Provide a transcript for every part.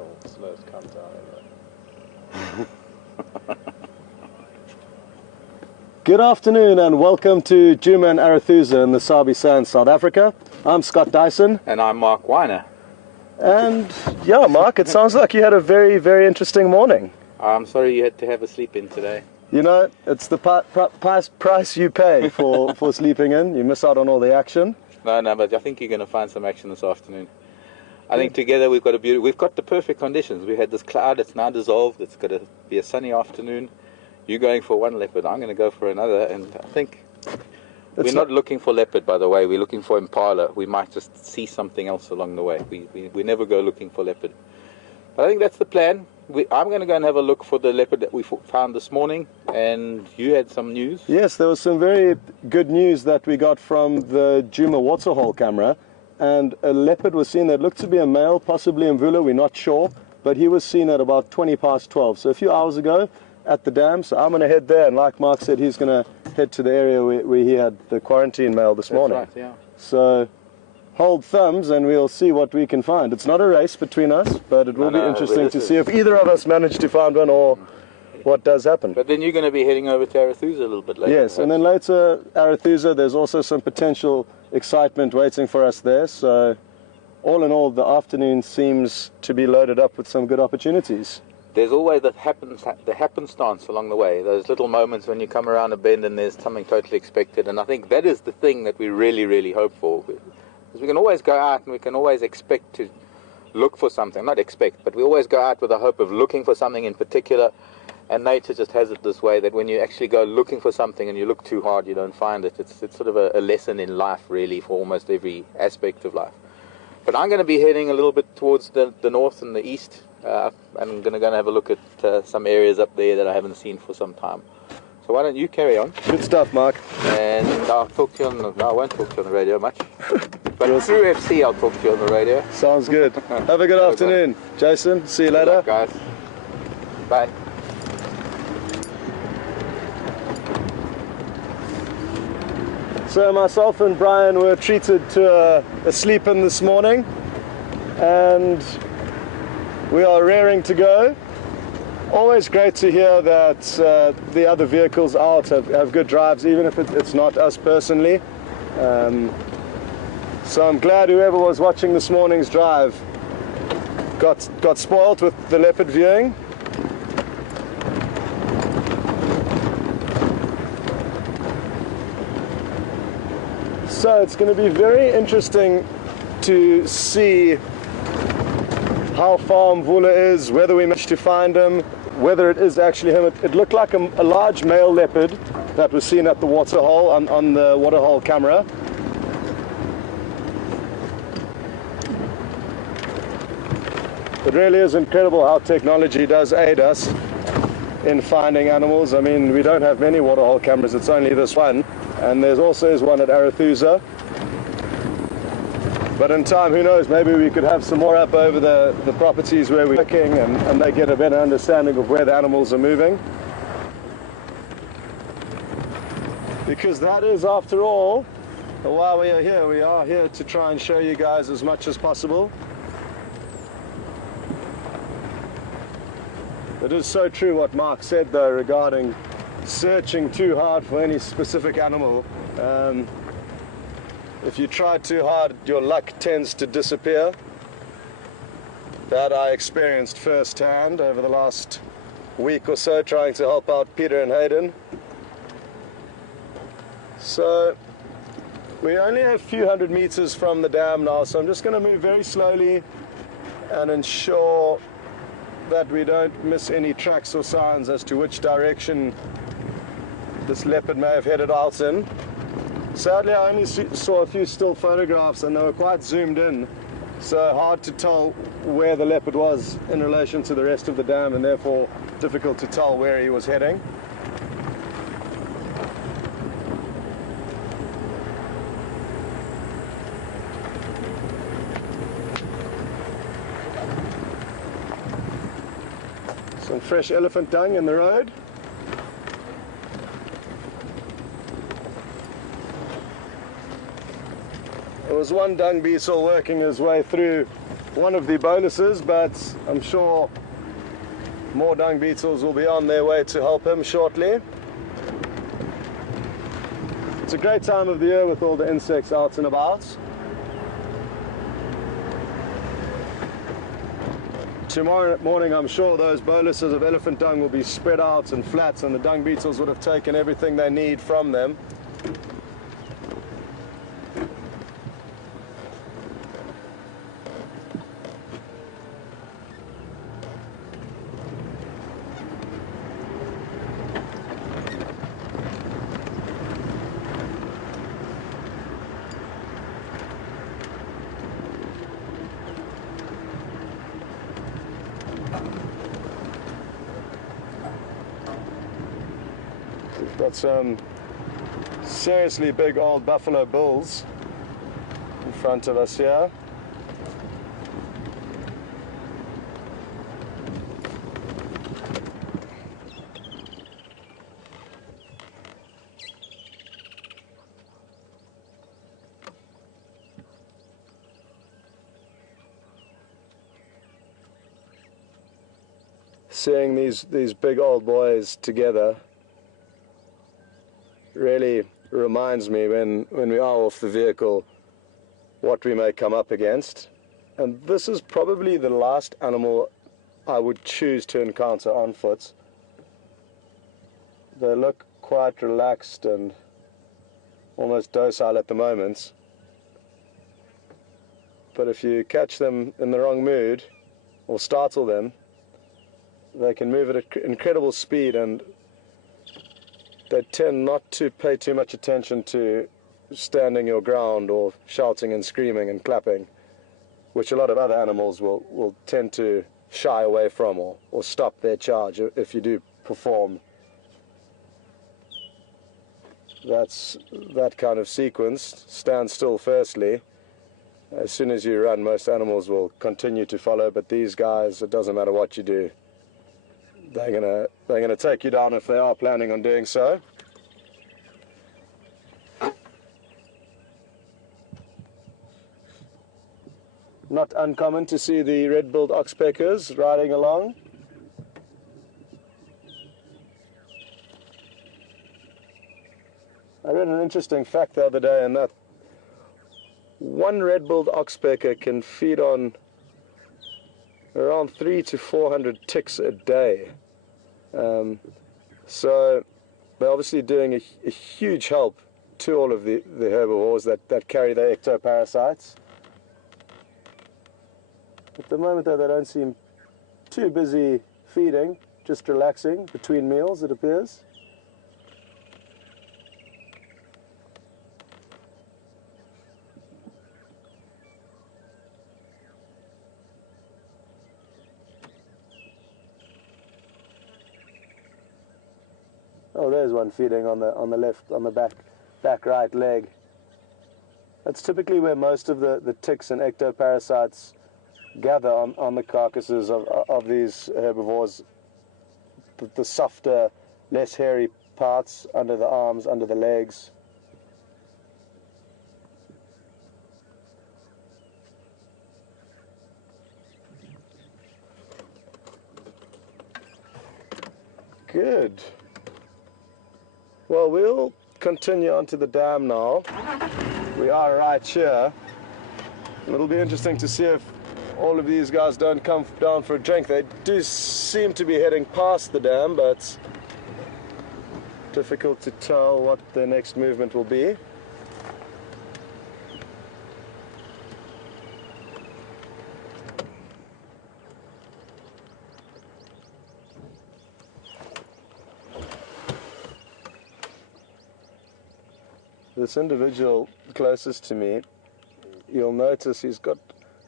signal slows come down anyway. Good afternoon and welcome to Djuma and Arathusa in the Sabi Sands, South Africa. I'm Scott Dyson. And I'm Mark Weiner. And yeah, Mark, it sounds like you had a very, very interesting morning. I'm sorry you had to have a sleep in today. You know, it's the price you pay for sleeping in. You miss out on all the action. No, but I think you're going to find some action this afternoon. I think together we've got the perfect conditions. We had this cloud, it's now dissolved, it's going to be a sunny afternoon. You're going for one leopard, I'm going to go for another, and I think we're not looking for leopard, by the way, we're looking for impala. We might just see something else along the way. We never go looking for leopard. But I think that's the plan. I'm going to go and have a look for the leopard that we found this morning, and you had some news? Yes, there was some very good news that we got from the Djuma waterhole camera, and a leopard was seen that looked to be a male, possibly Mvula, we're not sure, but he was seen at about 20 past 12, so a few hours ago at the dam. So I'm going to head there, and like Mark said, he's going to head to the area where he had the quarantine male this morning. That's right, yeah. So hold thumbs and we'll see what we can find. It's not a race between us, but it will be interesting to see if either of us manage to find one or what does happen. But then you're going to be heading over to Arathusa a little bit later. Yes, and then later Arathusa, there's also some potential excitement waiting for us there. So all in all, the afternoon seems to be loaded up with some good opportunities. There's always the happenstance along the way, those little moments when you come around a bend and there's something totally expected, and I think that is the thing that we really, really hope for. Because we can always go out and we can always expect to look for something, not expect, but we always go out with the hope of looking for something in particular, and nature just has it this way that when you actually go looking for something and you look too hard, you don't find it. It's sort of a lesson in life, really, for almost every aspect of life. But I'm going to be heading a little bit towards the north and the east. I'm going to go and have a look at some areas up there that I haven't seen for some time. So why don't you carry on? Good stuff, Mark. And I'll talk to you no, I won't talk to you on the radio much. But through FC, I'll talk to you on the radio. Sounds good. Have a good afternoon, Jason. See you later. Good luck, guys. Bye. So myself and Brian were treated to a sleep in this morning, and we are raring to go. Always great to hear that the other vehicles out have good drives, even if it's not us personally. So I'm glad whoever was watching this morning's drive got spoiled with the leopard viewing. So it's going to be very interesting to see how far Mvula is, whether we manage to find him, whether it is actually him. It looked like a large male leopard that was seen at the waterhole on the waterhole camera. It really is incredible how technology does aid us in finding animals. I mean, we don't have many waterhole cameras, it's only this one. And there's also one at Arathusa. But in time, who knows, maybe we could have some more up over the properties where we're looking, and they get a better understanding of where the animals are moving. Because that is, after all, while we are here to try and show you guys as much as possible. It is so true what Mark said, though, regarding searching too hard for any specific animal. If you try too hard, your luck tends to disappear. That I experienced firsthand over the last week or so, trying to help out Peter and Hayden. So we're only a few hundred meters from the dam now, so I'm just going to move very slowly and ensure that we don't miss any tracks or signs as to which direction this leopard may have headed out in. Sadly, I only saw a few still photographs and they were quite zoomed in, so hard to tell where the leopard was in relation to the rest of the dam, and therefore difficult to tell where he was heading. Some fresh elephant dung in the road. There was one dung beetle working his way through one of the boluses, but I'm sure more dung beetles will be on their way to help him shortly. It's a great time of the year with all the insects out and about. Tomorrow morning, I'm sure those boluses of elephant dung will be spread out and flat, and the dung beetles would have taken everything they need from them. We've got some seriously big old buffalo bulls in front of us here. Seeing these big old boys together really reminds me when we are off the vehicle what we may come up against. And this is probably the last animal I would choose to encounter on foot. They look quite relaxed and almost docile at the moment. But if you catch them in the wrong mood or startle them, they can move at incredible speed, and they tend not to pay too much attention to standing your ground or shouting and screaming and clapping, which a lot of other animals will tend to shy away from or stop their charge if you do perform that kind of sequence. Stand still firstly. As soon as you run, most animals will continue to follow, but these guys, it doesn't matter what you do. They're gonna take you down if they are planning on doing so. Not uncommon to see the red-billed oxpeckers riding along. I read an interesting fact the other day, and that one red-billed oxpecker can feed on around 300 to 400 ticks a day. So they're obviously doing a huge help to all of the herbivores that carry the ectoparasites. At the moment, though, they don't seem too busy feeding, just relaxing between meals, it appears. Oh, there's one feeding on the left, on the back right leg. That's typically where most of the ticks and ectoparasites gather on the carcasses of these herbivores. The softer, less hairy parts under the arms, under the legs. Good. Well, we'll continue on to the dam now. We are right here. It'll be interesting to see if all of these guys don't come down for a drink. They do seem to be heading past the dam, but difficult to tell what their next movement will be. This individual closest to me, you'll notice he's got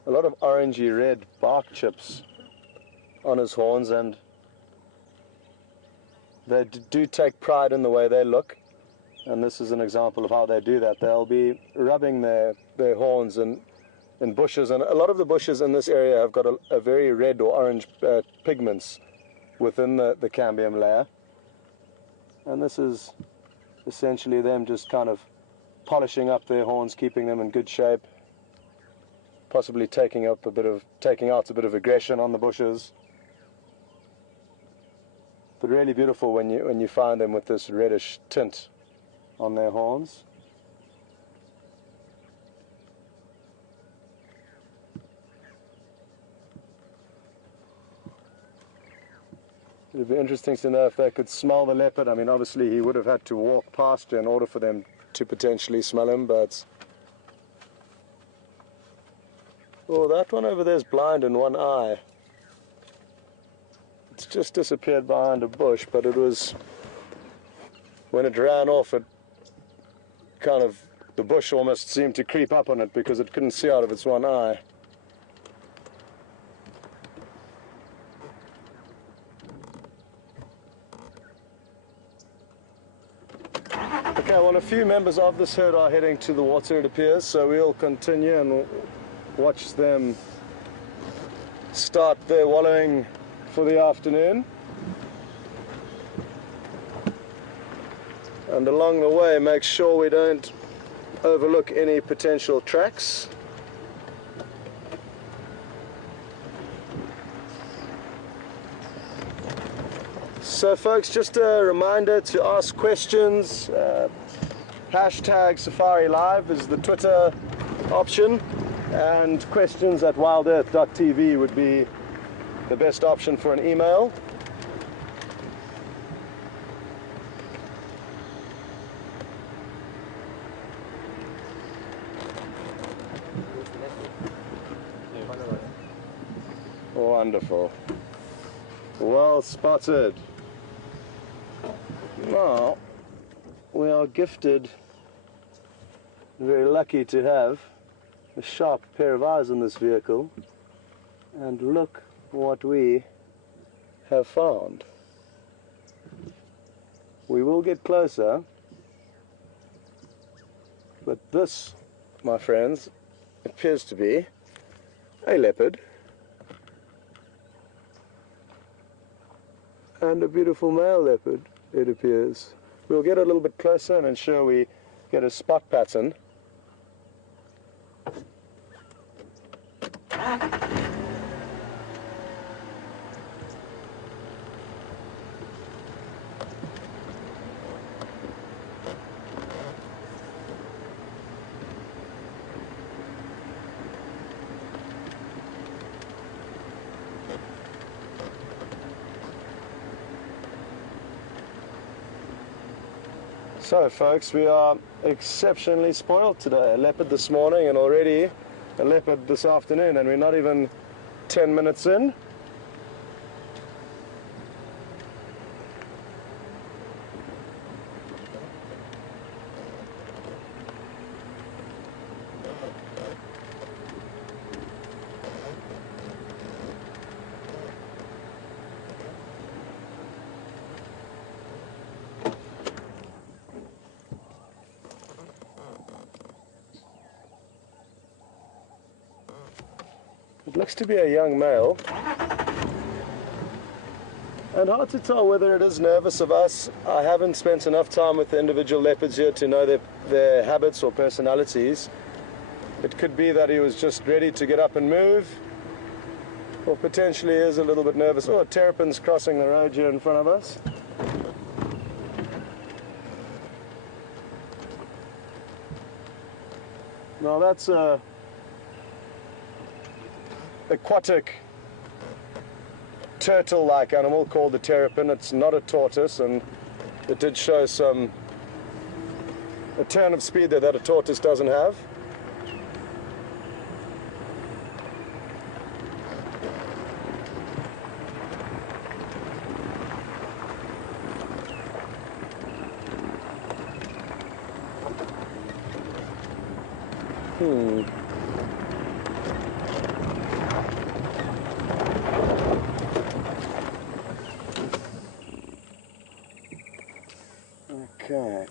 a lot of orangey red bark chips on his horns, and they do take pride in the way they look, and this is an example of how they do that. They'll be rubbing their horns in bushes, and a lot of the bushes in this area have got a very red or orange pigments within the cambium layer, and this is essentially them just kind of polishing up their horns, keeping them in good shape. possibly taking out a bit of aggression on the bushes. But really beautiful when you find them with this reddish tint on their horns. It would be interesting to know if they could smell the leopard. I mean, obviously he would have had to walk past you in order for them to potentially smell him, but... Oh, that one over there is blind in one eye. It's just disappeared behind a bush, but it was... When it ran off, it kind of... The bush almost seemed to creep up on it because it couldn't see out of its one eye. Okay, well, a few members of this herd are heading to the water, it appears, so we'll continue and watch them start their wallowing for the afternoon. And along the way, make sure we don't overlook any potential tracks. So folks, just a reminder to ask questions. Hashtag Safari Live is the Twitter option, and questions at WildEarthTV would be the best option for an email. Wonderful. Well spotted. Now, we are gifted, very lucky to have a sharp pair of eyes in this vehicle, and look what we have found. We will get closer, but this, my friends, appears to be a leopard and a beautiful male leopard, it appears. We'll get a little bit closer and ensure we get a spot pattern. So folks, we are exceptionally spoiled today. A leopard this morning and already a leopard this afternoon, and we're not even 10 minutes in. It looks to be a young male, and hard to tell whether it is nervous of us. I haven't spent enough time with the individual leopards here to know their habits or personalities. It could be that he was just ready to get up and move, or potentially is a little bit nervous. Oh, a terrapin's crossing the road here in front of us. Now that's a aquatic turtle-like animal called the terrapin. It's not a tortoise, and it did show a turn of speed there that a tortoise doesn't have. Okay.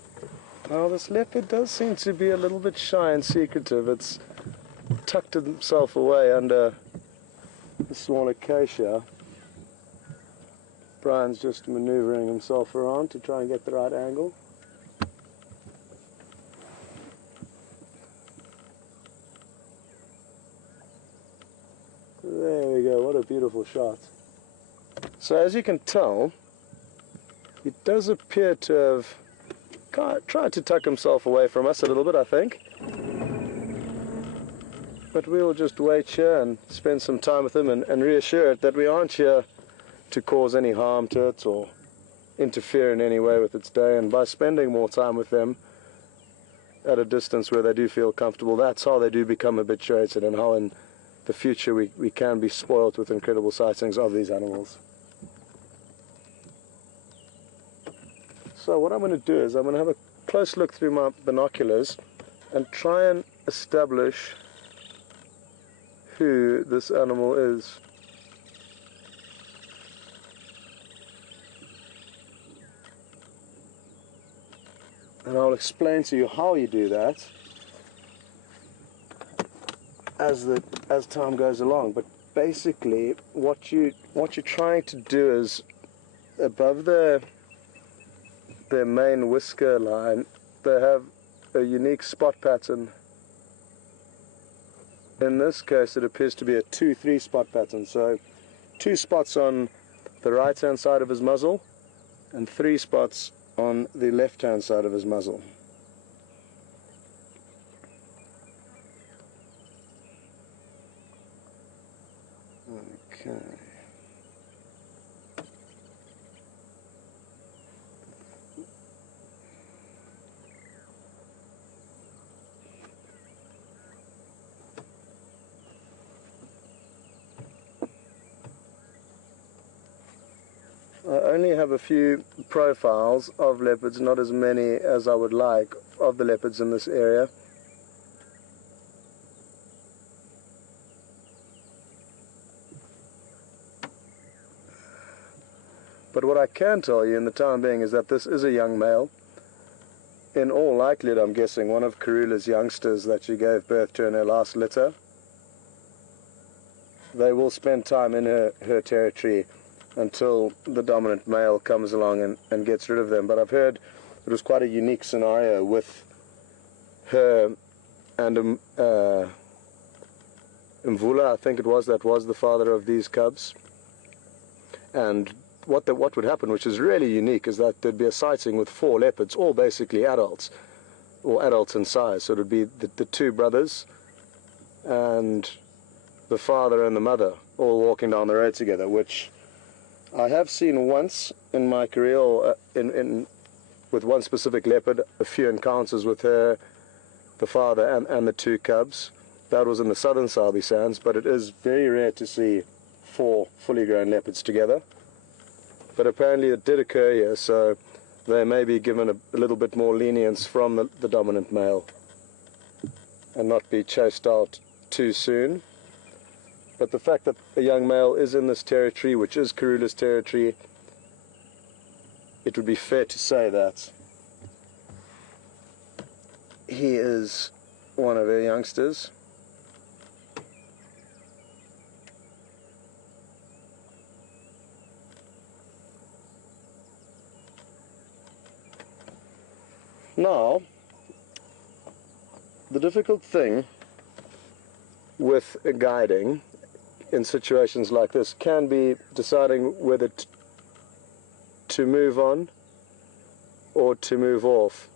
Well, this leopard does seem to be a little bit shy and secretive. It's tucked himself away under a small acacia. Brian's just maneuvering himself around to try and get the right angle. beautiful shot. So as you can tell, he does appear to have tried to tuck himself away from us a little bit, I think. But we will just wait here and spend some time with him and reassure it that we aren't here to cause any harm to it or interfere in any way with its day. And by spending more time with them at a distance where they do feel comfortable, that's how they do become habituated, and how in the future we can be spoiled with incredible sightings of these animals. So what I'm going to do is I'm going to have a close look through my binoculars and try and establish who this animal is. And I'll explain to you how you do that as time goes along. But basically what you're trying to do is, above their main whisker line, they have a unique spot pattern. In this case it appears to be a 2-3 spot pattern, so 2 spots on the right hand side of his muzzle and 3 spots on the left hand side of his muzzle. Okay. I only have a few profiles of leopards, not as many as I would like, of the leopards in this area. But what I can tell you in the time being is that this is a young male. In all likelihood, I'm guessing, one of Karula's youngsters that she gave birth to in her last litter. They will spend time in her territory until the dominant male comes along and gets rid of them. But I've heard it was quite a unique scenario with her and Mvula, I think it was, that was the father of these cubs. And what would happen, which is really unique, is that there'd be a sighting with 4 leopards, all basically adults, or adults in size. So it would be the 2 brothers and the father and the mother all walking down the road together, which I have seen once in my career, with one specific leopard, a few encounters with her, the father and the 2 cubs. That was in the southern Sabi Sands, but it is very rare to see 4 fully grown leopards together. But apparently it did occur here, so they may be given a little bit more lenience from the dominant male and not be chased out too soon. But the fact that a young male is in this territory, which is Karula's territory, it would be fair to say that he is one of her youngsters. Now, the difficult thing with guiding in situations like this can be deciding whether to move on or to move off.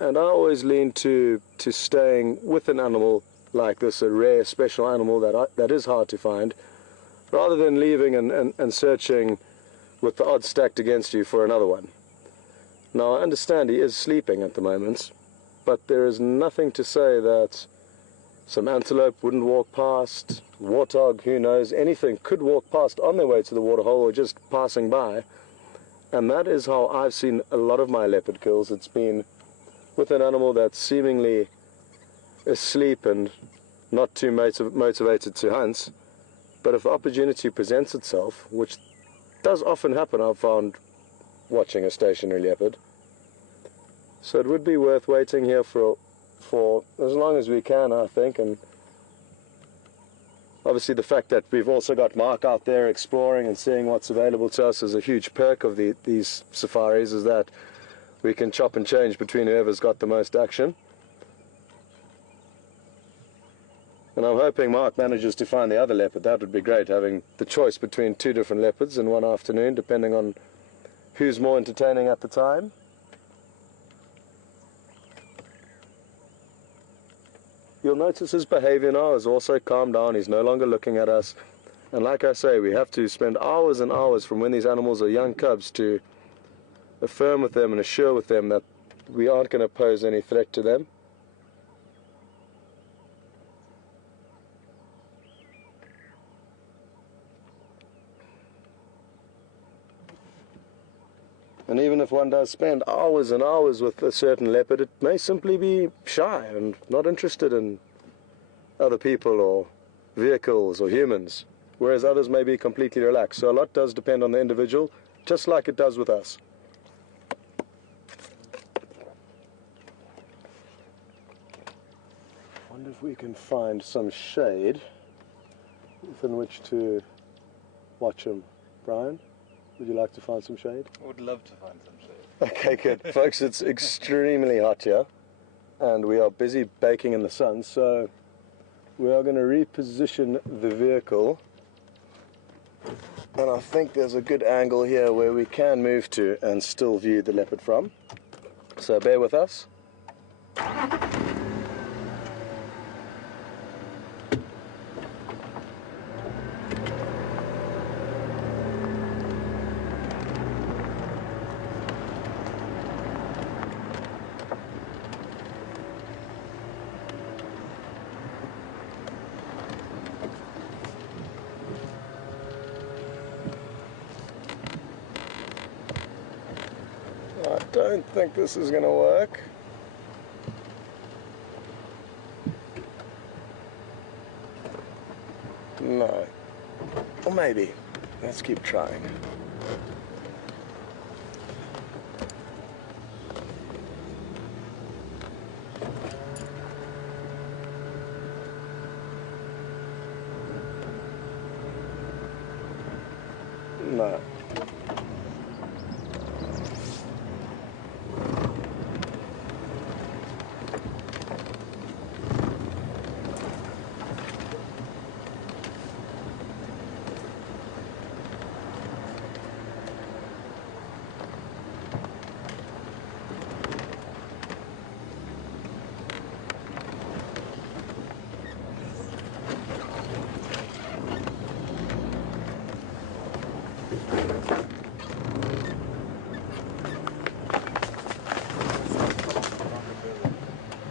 And I always lean to staying with an animal like this, a rare, special animal that is hard to find, rather than leaving and searching with the odds stacked against you for another one. Now, I understand he is sleeping at the moment, but there is nothing to say that some antelope wouldn't walk past, warthog, who knows, anything could walk past on their way to the waterhole or just passing by. And that is how I've seen a lot of my leopard kills. It's been with an animal that's seemingly asleep and not too motivated to hunt. But if the opportunity presents itself, which does often happen, I've found watching a stationary leopard. So it would be worth waiting here for as long as we can, I think. And obviously the fact that we've also got Mark out there exploring and seeing what's available to us is a huge perk of these safaris, is that we can chop and change between whoever's got the most action. And I'm hoping Mark manages to find the other leopard. That would be great, having the choice between two different leopards in one afternoon, depending on who's more entertaining at the time. You'll notice his behavior now has also calmed down. He's no longer looking at us. And like I say, we have to spend hours and hours from when these animals are young cubs to affirm with them and assure with them that we aren't going to pose any threat to them. And even if one does spend hours and hours with a certain leopard, it may simply be shy and not interested in other people or vehicles or humans, whereas others may be completely relaxed. So a lot does depend on the individual, just like it does with us. I wonder if we can find some shade within which to watch him. Brian? Would you like to find some shade? I would love to find some shade. Okay, good. Folks, it's extremely hot here, and we are busy baking in the sun, so we are going to reposition the vehicle, and I think there's a good angle here where we can move to and still view the leopard from. So bear with us. I don't think this is going to work. No. Or maybe. Let's keep trying. No.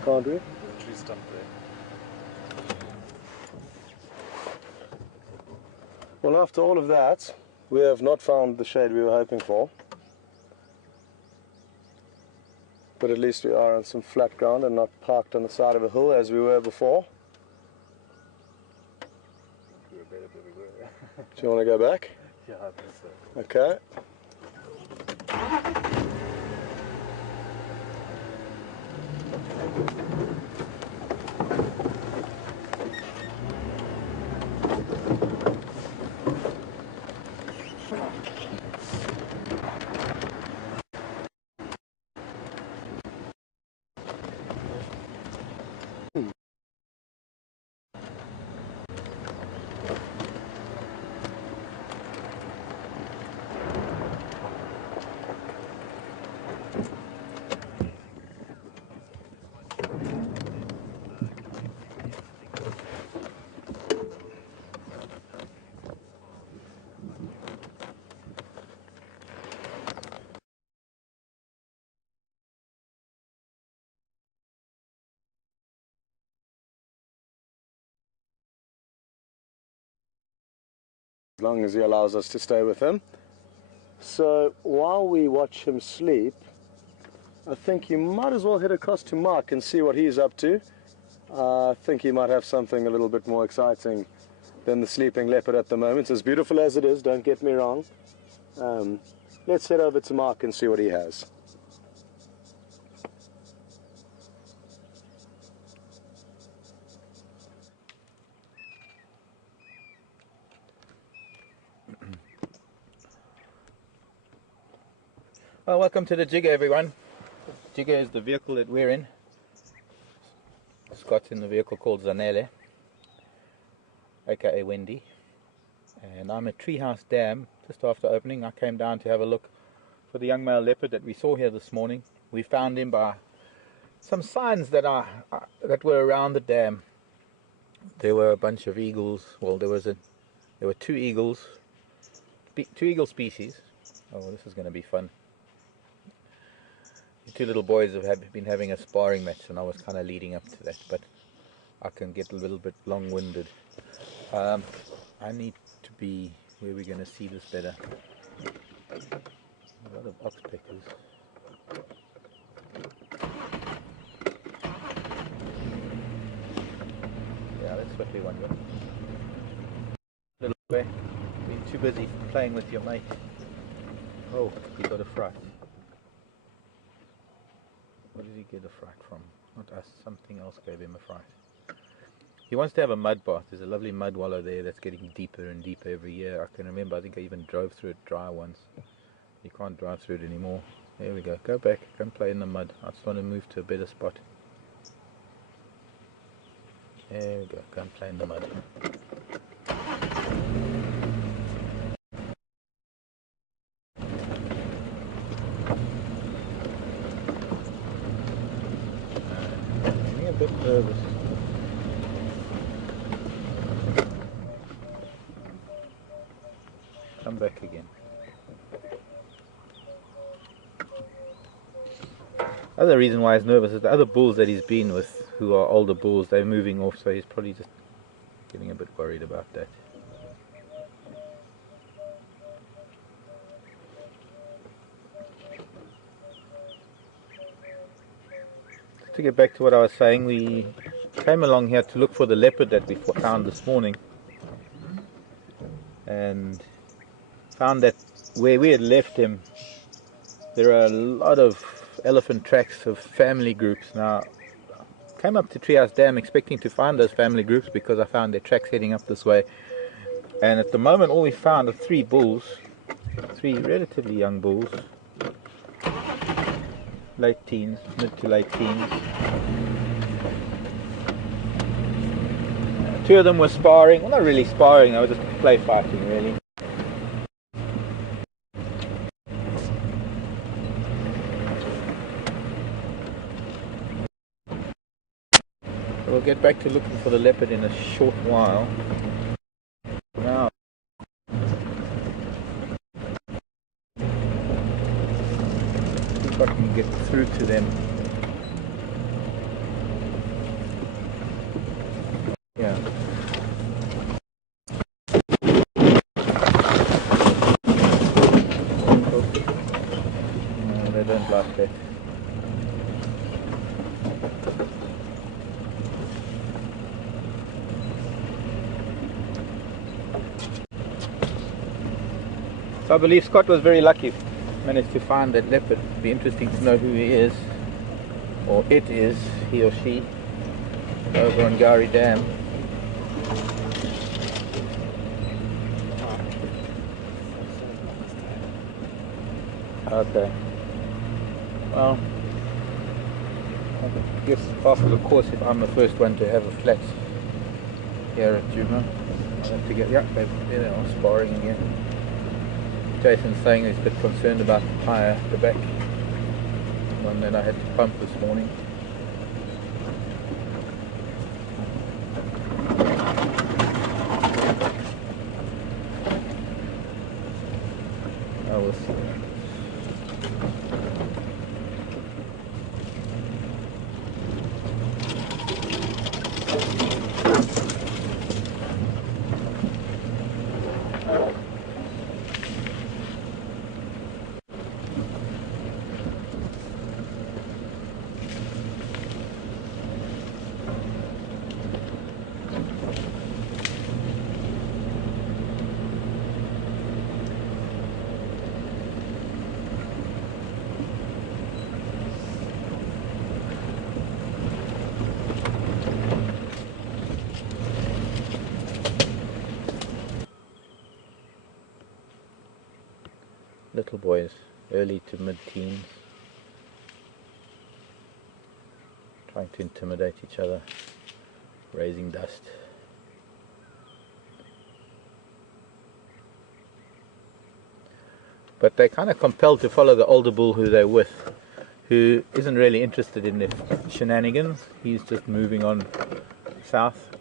Can't we? There's a tree stump there. Well, after all of that, we have not found the shade we were hoping for. But at least we are on some flat ground and not parked on the side of a hill as we were before. We were better than we were. Do you want to go back? Yeah, I think so. Okay. As long as he allows us to stay with him. So while we watch him sleep, I think you might as well head across to Mark and see what he's up to. I think he might have something a little bit more exciting than the sleeping leopard at the moment. As beautiful as it is, don't get me wrong. Let's head over to Mark and see what he has. Well, welcome to the Djuma, everyone. Djuma is the vehicle that we're in. Scott's in the vehicle called Zanele. aka Wendy, and I'm at Treehouse Dam just after opening. I came down to have a look for the young male leopard that we saw here this morning. We found him by some signs that were around the dam. There were a bunch of eagles. Well, there were two eagle species. Oh, this is going to be fun. The two little boys have been having a sparring match, and I was kind of leading up to that, but I can get a little bit long-winded. I need to be where we're going to see this better. A lot of oxpeckers. Yeah, that's what we want. Little boy, being too busy playing with your mate. Oh, he got a fright. Where did he get a fright from? Not us, something else gave him a fright. He wants to have a mud bath. There's a lovely mud wallow there that's getting deeper and deeper every year. I can remember, I think I even drove through it dry once. You can't drive through it anymore. There we go. Go back. Go and play in the mud. I just want to move to a better spot. There we go. Go and play in the mud. I'm a bit nervous. Come back again. Other reason why he's nervous is the other bulls that he's been with, who are older bulls, they're moving off, so he's probably just getting a bit worried about that. To get back to what I was saying, we came along here to look for the leopard that we found this morning, and found that where we had left him there are a lot of elephant tracks of family groups. Now, I came up to Treehouse Dam expecting to find those family groups because I found their tracks heading up this way, and at the moment all we found are three bulls, three relatively young bulls, late teens, mid to late teens. Two of them were sparring, well, not really sparring, they were just play fighting really. We'll get back to looking for the leopard in a short while. Now, see if I can get through to them. Yeah. No, they don't like that. So I believe Scott was very lucky, managed to find that leopard. It'd be interesting to know who he is, or it is, he or she, over on Gari Dam. Okay. Well, I guess part of the course, if I'm the first one to have a flat here at Djuma, I'll have to get, yeah, there they are, sparring again. Jason's saying he's a bit concerned about the tyre at the back, one that I had to pump this morning. I will see. Little boys, early to mid-teens, trying to intimidate each other, raising dust. but they're kind of compelled to follow the older bull who they're with, who isn't really interested in the shenanigans. He's just moving on south.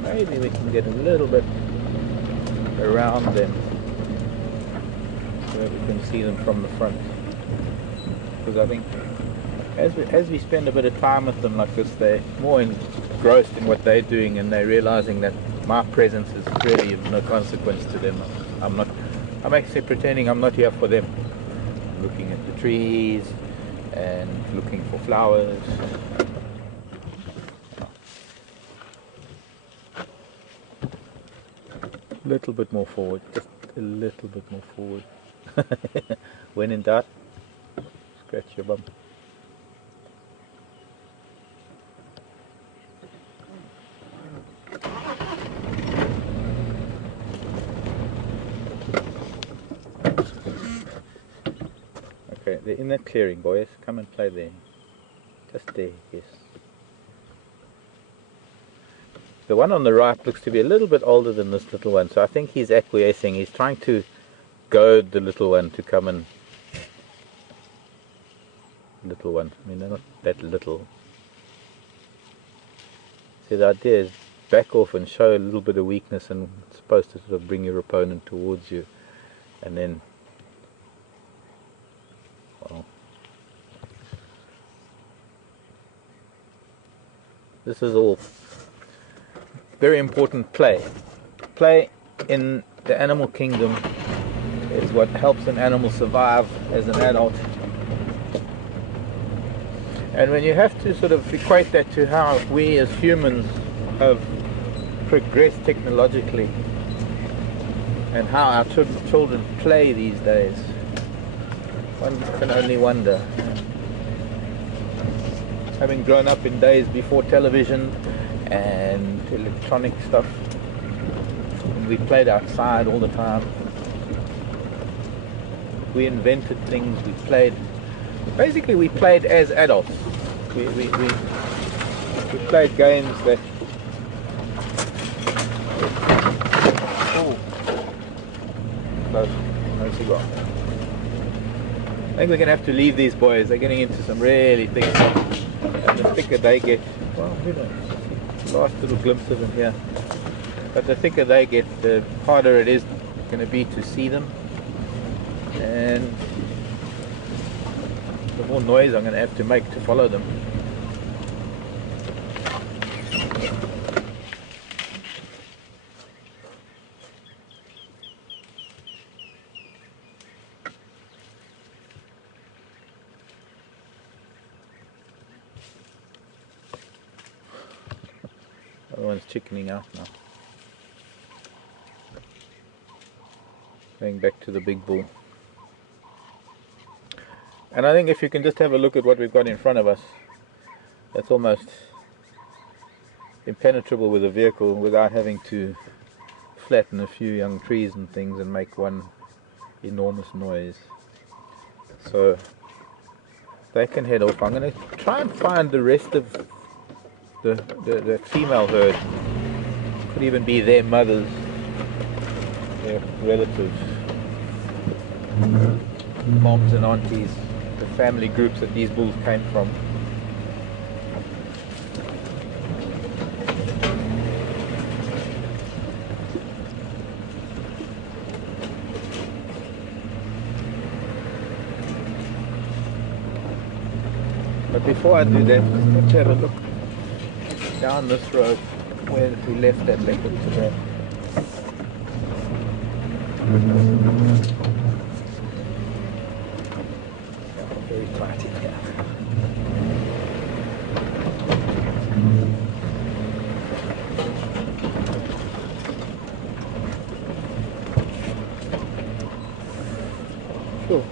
Maybe we can get a little bit around them so that we can see them from the front, because I think as we spend a bit of time with them like this, they're more engrossed in what they're doing, and they're realizing that my presence is really of no consequence to them. I'm actually pretending I'm not here for them. I'm looking at the trees and looking for flowers. A little bit more forward, just a little bit more forward. When in doubt, scratch your bum. Okay, they're in that clearing, boys. Come and play there. Just there, yes. The one on the right looks to be a little bit older than this little one, so I think he's acquiescing. He's trying to goad the little one to come and... Little one, I mean, they're not that little. See, the idea is back off and show a little bit of weakness, and it's supposed to sort of bring your opponent towards you. And then... well... this is all very important play. Play in the animal kingdom is what helps an animal survive as an adult. And when you have to sort of equate that to how we as humans have progressed technologically and how our children play these days, one can only wonder. Having grown up in days before television and electronic stuff, and we played outside all the time. We invented things, we played as adults. We played games that... oh, close, no cigar. I think we're going to have to leave these boys. They're getting into some really thick stuff, and the thicker they get, well, who knows. Last little glimpse of them here, but the thicker they get, the harder it is going to be to see them, and the more noise I'm going to have to make to follow them. Everyone's chickening out now. Going back to the big bull. And I think if you can just have a look at what we've got in front of us, that's almost impenetrable with a vehicle without having to flatten a few young trees and things and make one enormous noise. So they can head off. I'm going to try and find the rest of the female herd. Could even be their mothers, their relatives, moms and aunties, the family groups that these bulls came from. But before I do that, let's have a look down this road where we left that leopard today. Very quiet in here. Sure.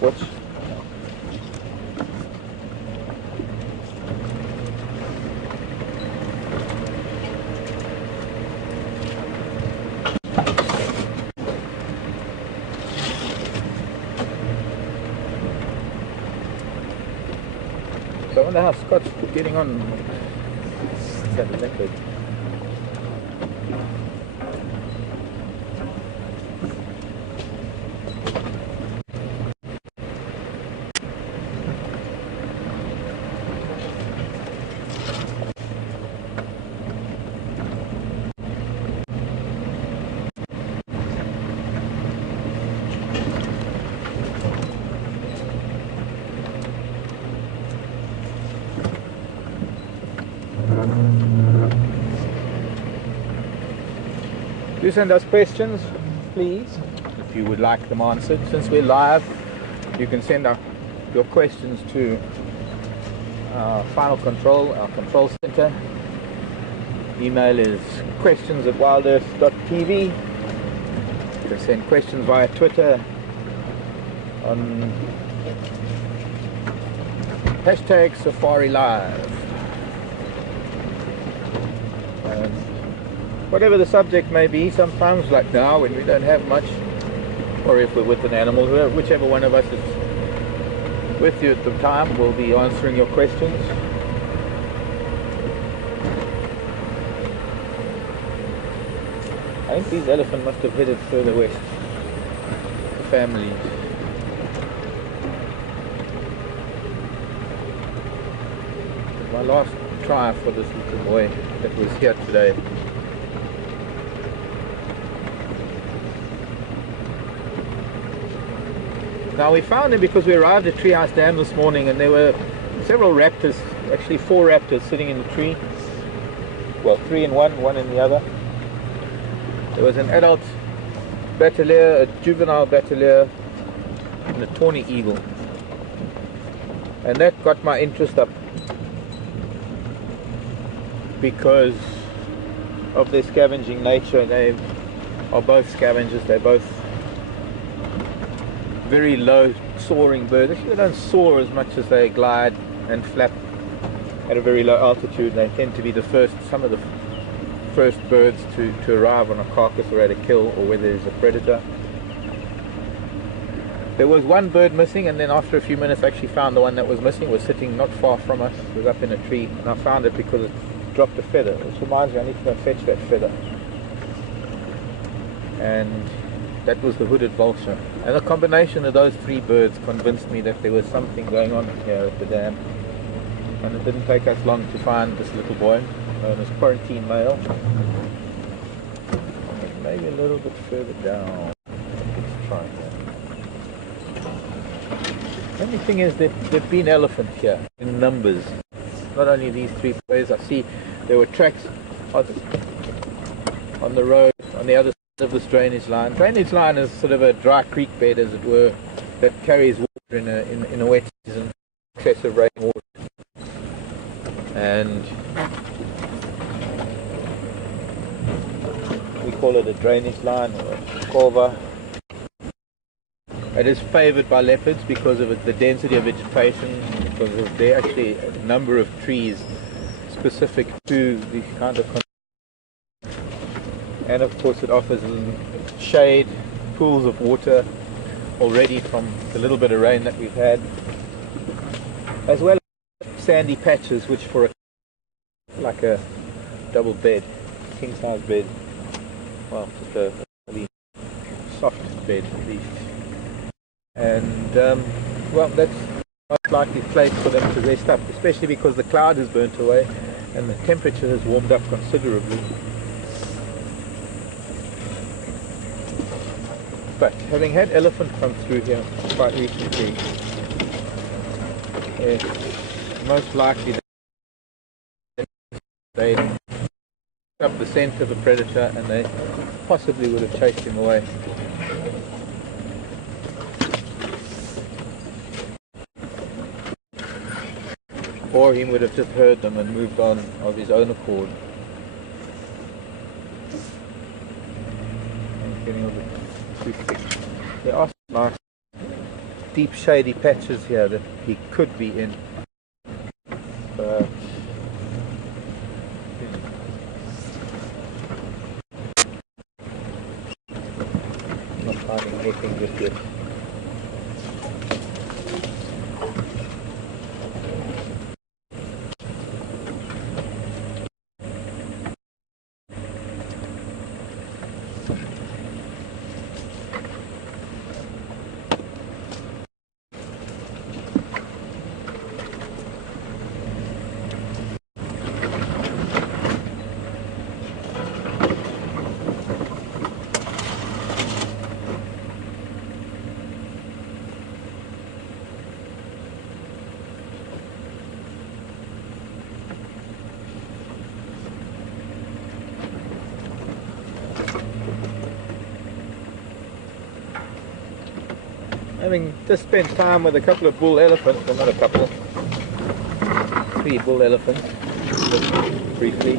Watch. I wonder how Scott's getting on. That leopard. Do send us questions, please, if you would like them answered. Since we're live, you can send your questions to our final control, our control center. Email is questions@wildearth.tv. You can send questions via Twitter on hashtag Safari Live. Whatever the subject may be, sometimes like now when we don't have much, or if we're with an animal, whichever one of us is with you at the time, we'll be answering your questions. I think these elephants must have headed further west, the family. My last try for this little boy that was here today. Now we found him because we arrived at Treehouse Dam this morning and there were several raptors, actually 4 raptors sitting in the tree. Well, 3 in one in the other. There was an adult batelier, a juvenile batelier, and a tawny eagle. And that got my interest up because of their scavenging nature. They are both scavengers, they're both very low soaring birds. Actually, they don't soar as much as they glide and flap at a very low altitude. They tend to be some of the first birds to arrive on a carcass or at a kill, or where there's a predator. There was one bird missing, and then after a few minutes I actually found the one that was missing. It was sitting not far from us. It was up in a tree, and I found it because it dropped a feather. Which reminds me, I need to go fetch that feather. And that was the hooded vulture. And the combination of those 3 birds convinced me that there was something going on here at the dam. And it didn't take us long to find this little boy, known as Quarantine Male. Maybe a little bit further down. Let's try that. The only thing is that there have been elephants here in numbers. Not only these 3 boys. I see there were tracks on the road on the other side of this drainage line. Drainage line is sort of a dry creek bed, as it were, that carries water in a wet season, excessive rainwater. And we call it a drainage line or a culvert. It is favoured by leopards because of the density of vegetation, because of there actually a number of trees specific to these kind of conditions. And of course it offers shade, pools of water already from the little bit of rain that we've had, as well as sandy patches which for like a double bed, king size bed, well, just a really soft bed at least. And well, that's most likely place for them to rest up, especially because the cloud has burnt away and the temperature has warmed up considerably. But having had elephant come through here quite recently, most likely they up the scent of a predator and they possibly would have chased him away. Or he would have just heard them and moved on of his own accord. Getting a bit too thick. There are some nice deep shady patches here that he could be in. But not finding anything just yet. Having just spent time with a couple of bull elephants, well, not a couple, 3 bull elephants, just briefly.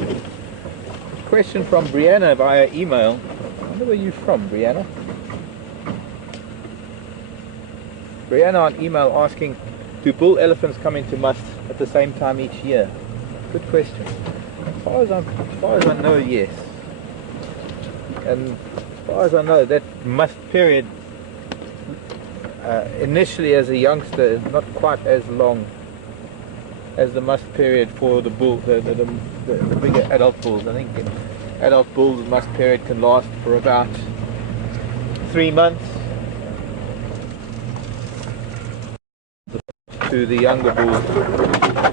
Question from Brianna via email. I wonder where you're from, Brianna. Brianna on email asking, do bull elephants come into must at the same time each year? Good question. As far as I know, yes. And as far as I know, that must period initially as a youngster is not quite as long as the must period for the bull, the bigger adult bulls. I think adult bulls' must period can last for about 3 months to the younger bulls.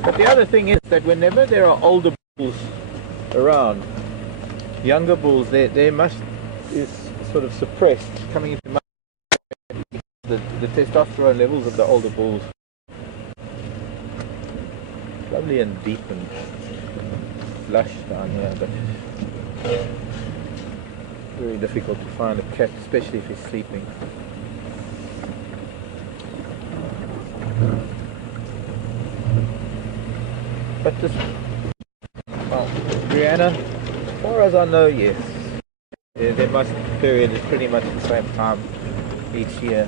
But the other thing is that whenever there are older bulls around, younger bulls, their must is sort of suppressed coming into must. The testosterone levels of the older bulls. Lovely and deep and lush down here, but very difficult to find a cat, especially if he's sleeping. But this, well, Brianna, as far as I know, yes. Their must period is pretty much the same time each year.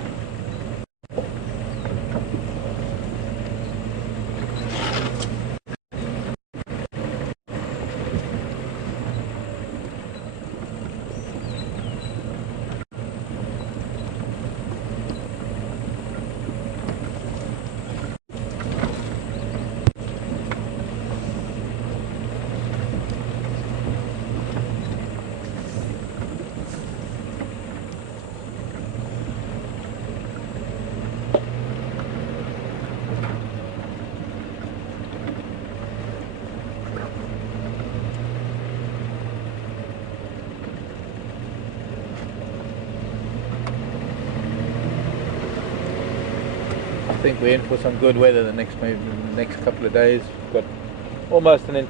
I think we're in for some good weather the next couple of days. We've got almost a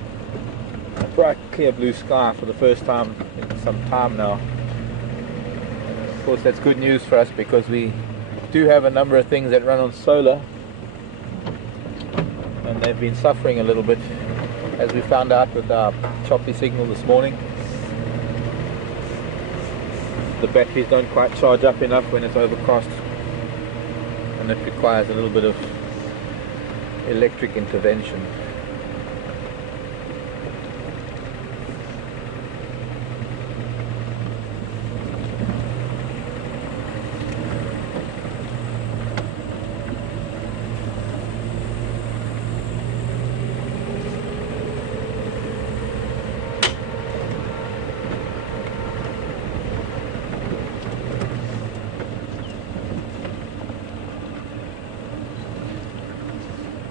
bright clear blue sky for the first time in some time now. Of course that's good news for us because we do have a number of things that run on solar and they've been suffering a little bit, as we found out with our choppy signal this morning. The batteries don't quite charge up enough when it's overcast, and it requires a little bit of electric intervention.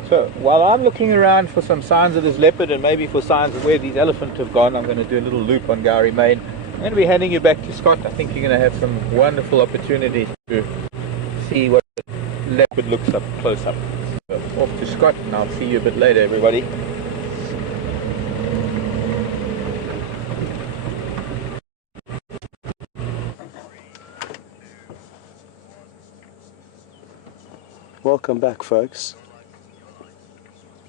So while I'm looking around for some signs of this leopard and maybe for signs of where these elephants have gone, I'm going to do a little loop on Gowrie Main. I'm going to be handing you back to Scott. I think you're going to have some wonderful opportunities to see what the leopard looks up close up. So off to Scott, and I'll see you a bit later, everybody. Welcome back, folks.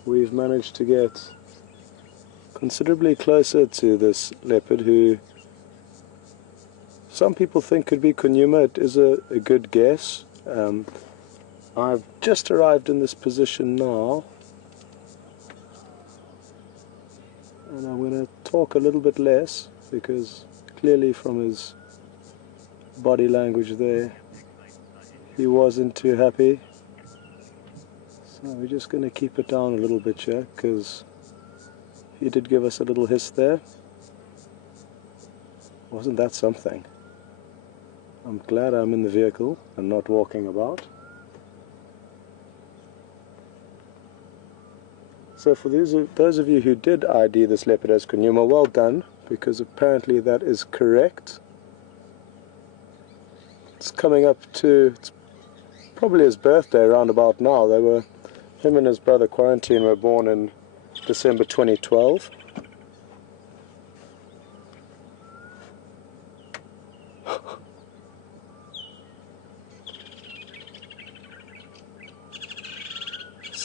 We've managed to get considerably closer to this leopard, who some people think could be Djuma. It is a good guess. I've just arrived in this position now, and I'm going to talk a little bit less because clearly from his body language there he wasn't too happy. So we're just going to keep it down a little bit here because he did give us a little hiss there. Wasn't that something? I'm glad I'm in the vehicle and not walking about. So for those of you who did ID this leopard as Djuma, well done, because apparently that is correct. It's coming up to, it's probably his birthday around about now. Him and his brother Quarantine were born in December 2012.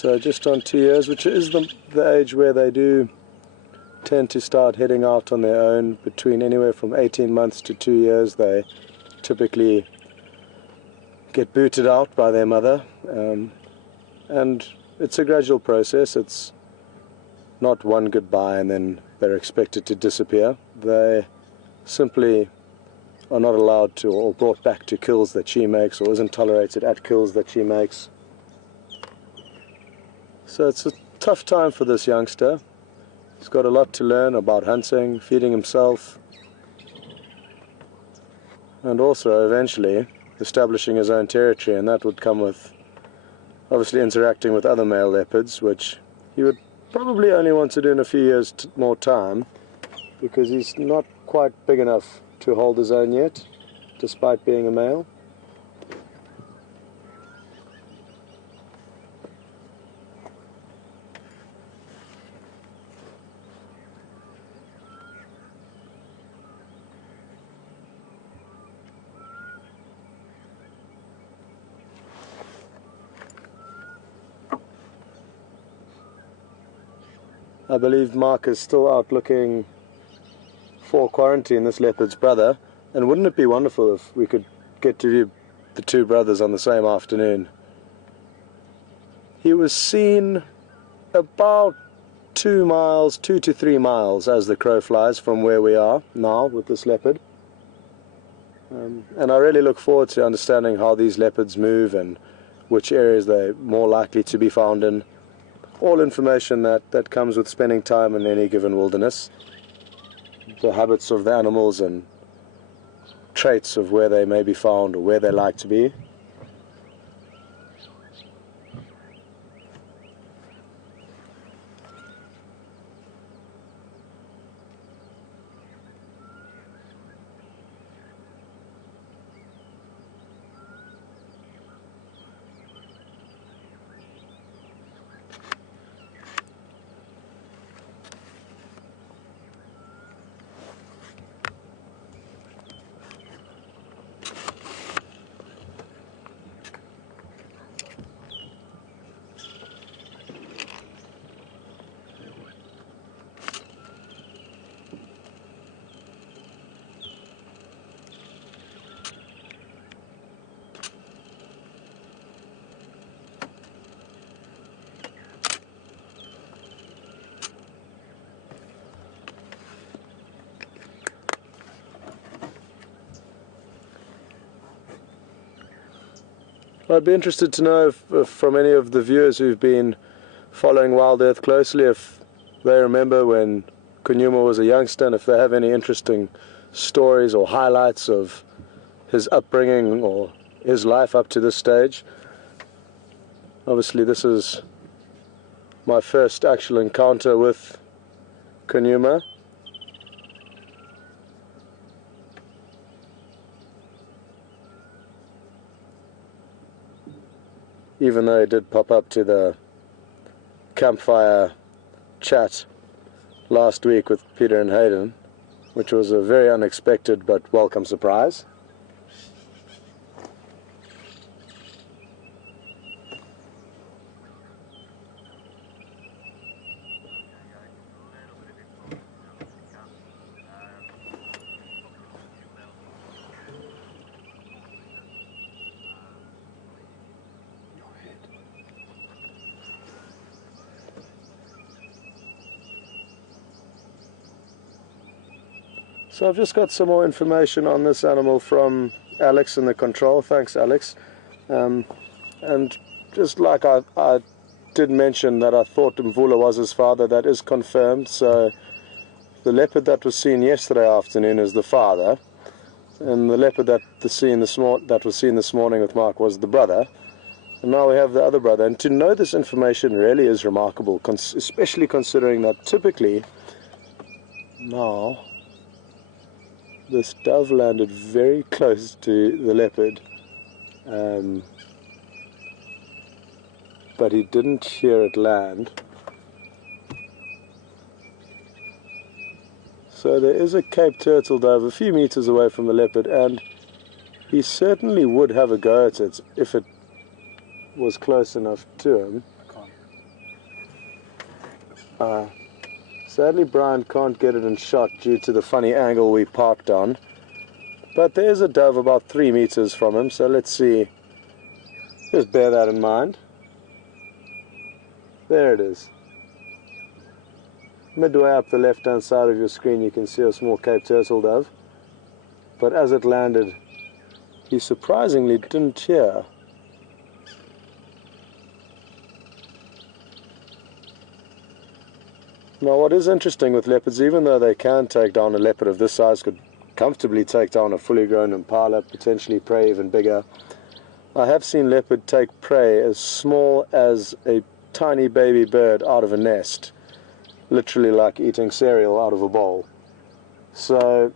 So just on 2 years, which is the age where they do tend to start heading out on their own. Between anywhere from 18 months to 2 years, they typically get booted out by their mother, and it's a gradual process. It's not one goodbye and then they're expected to disappear. They simply are not allowed to, or brought back to kills that she makes, or isn't tolerated at kills that she makes. So it's a tough time for this youngster. He's got a lot to learn about hunting, feeding himself, and also eventually establishing his own territory, and that would come with obviously interacting with other male leopards, which he would probably only want to do in a few years more time, because he's not quite big enough to hold his own yet, despite being a male. I believe Mark is still out looking for quarantine, this leopard's brother, and wouldn't it be wonderful if we could get to view the two brothers on the same afternoon? He was seen about 2 to 3 miles as the crow flies from where we are now with this leopard, and I really look forward to understanding how these leopards move and which areas they're more likely to be found in. All information that comes with spending time in any given wilderness, the habits of the animals and traits of where they may be found or where they like to be. I'd be interested to know if from any of the viewers who've been following Wild Earth closely, if they remember when Djuma was a youngster, and if they have any interesting stories or highlights of his upbringing or his life up to this stage. Obviously this is my first actual encounter with Djuma. Even though it did pop up to the campfire chat last week with Peter and Hayden, which was a very unexpected but welcome surprise. So I've just got some more information on this animal from Alex in the control. Thanks, Alex. And just like I did mention that I thought Mvula was his father, that is confirmed. So the leopard that was seen yesterday afternoon is the father, and the leopard that was seen this morning with Mark was the brother. And now we have the other brother. And to know this information really is remarkable, especially considering that typically now this dove landed very close to the leopard, but he didn't hear it land. So there is a Cape turtle dove a few meters away from the leopard, and he certainly would have a go at it if it was close enough to him. Sadly, Brian can't get it in shot due to the funny angle we parked on. But there's a dove about 3 meters from him, so let's see. Just bear that in mind. There it is. Midway up the left-hand side of your screen, you can see a small Cape turtle dove. But as it landed, he surprisingly didn't hear. Now, what is interesting with leopards, even though they can take down a leopard of this size, could comfortably take down a fully grown impala, potentially prey even bigger. I have seen leopard take prey as small as a tiny baby bird out of a nest, literally like eating cereal out of a bowl. So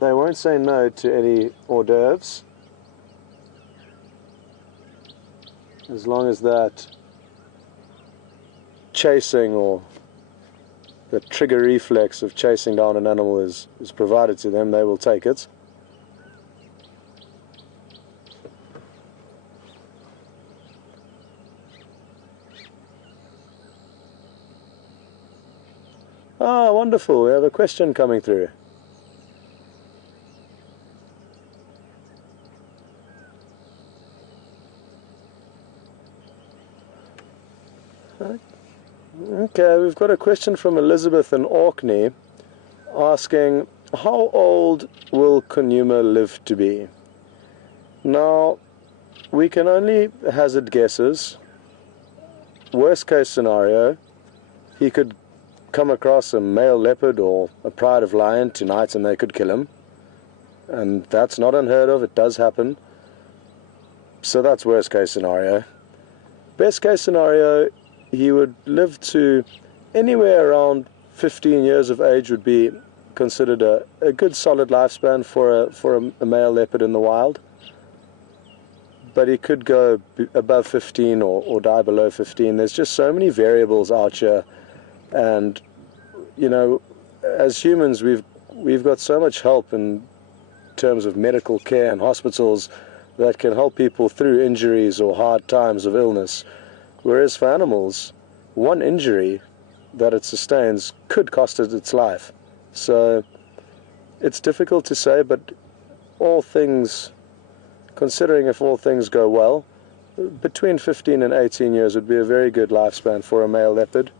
they won't say no to any hors d'oeuvres, as long as that chasing or the trigger reflex of chasing down an animal is provided to them, they will take it. Ah, wonderful, we have a question coming through. Okay, we've got a question from Elizabeth in Orkney asking, how old will Djuma live to be? Now, we can only hazard guesses. Worst case scenario, he could come across a male leopard or a pride of lion tonight and they could kill him. And that's not unheard of, it does happen. So that's worst case scenario. Best case scenario, he would live to anywhere around 15 years of age would be considered a good solid lifespan for a male leopard in the wild. But he could go above 15 or die below 15. There's just so many variables out here, and you know, as humans we've got so much help in terms of medical care and hospitals that can help people through injuries or hard times of illness. Whereas for animals, one injury that it sustains could cost it its life. So it's difficult to say, but all things, considering if all things go well, between 15 and 18 years would be a very good lifespan for a male leopard.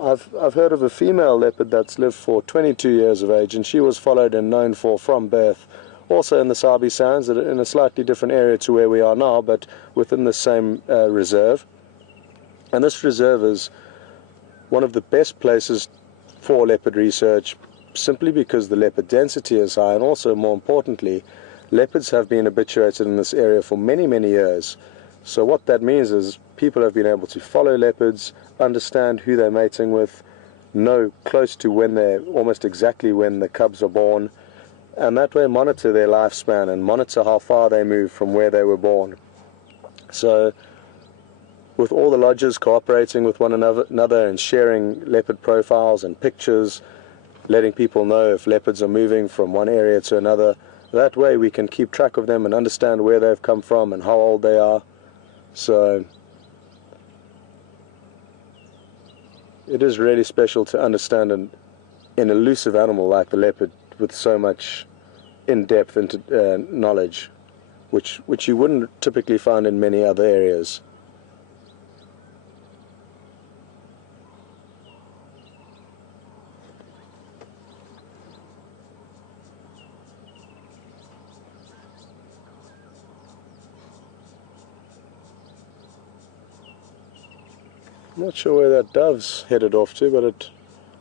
I've heard of a female leopard that's lived for 22 years of age, and she was followed and known for from birth, also in the Sabi Sands, in a slightly different area to where we are now, but within the same reserve. And this reserve is one of the best places for leopard research, simply because the leopard density is high, and also, more importantly, leopards have been habituated in this area for many, many years. So what that means is people have been able to follow leopards, understand who they're mating with, know close to when almost exactly when the cubs are born, and that way monitor their lifespan and monitor how far they move from where they were born. So with all the lodges cooperating with one another and sharing leopard profiles and pictures, letting people know if leopards are moving from one area to another, that way we can keep track of them and understand where they've come from and how old they are. So it is really special to understand an elusive animal like the leopard with so much in-depth knowledge, which you wouldn't typically find in many other areas. I'm not sure where that dove's headed off to, but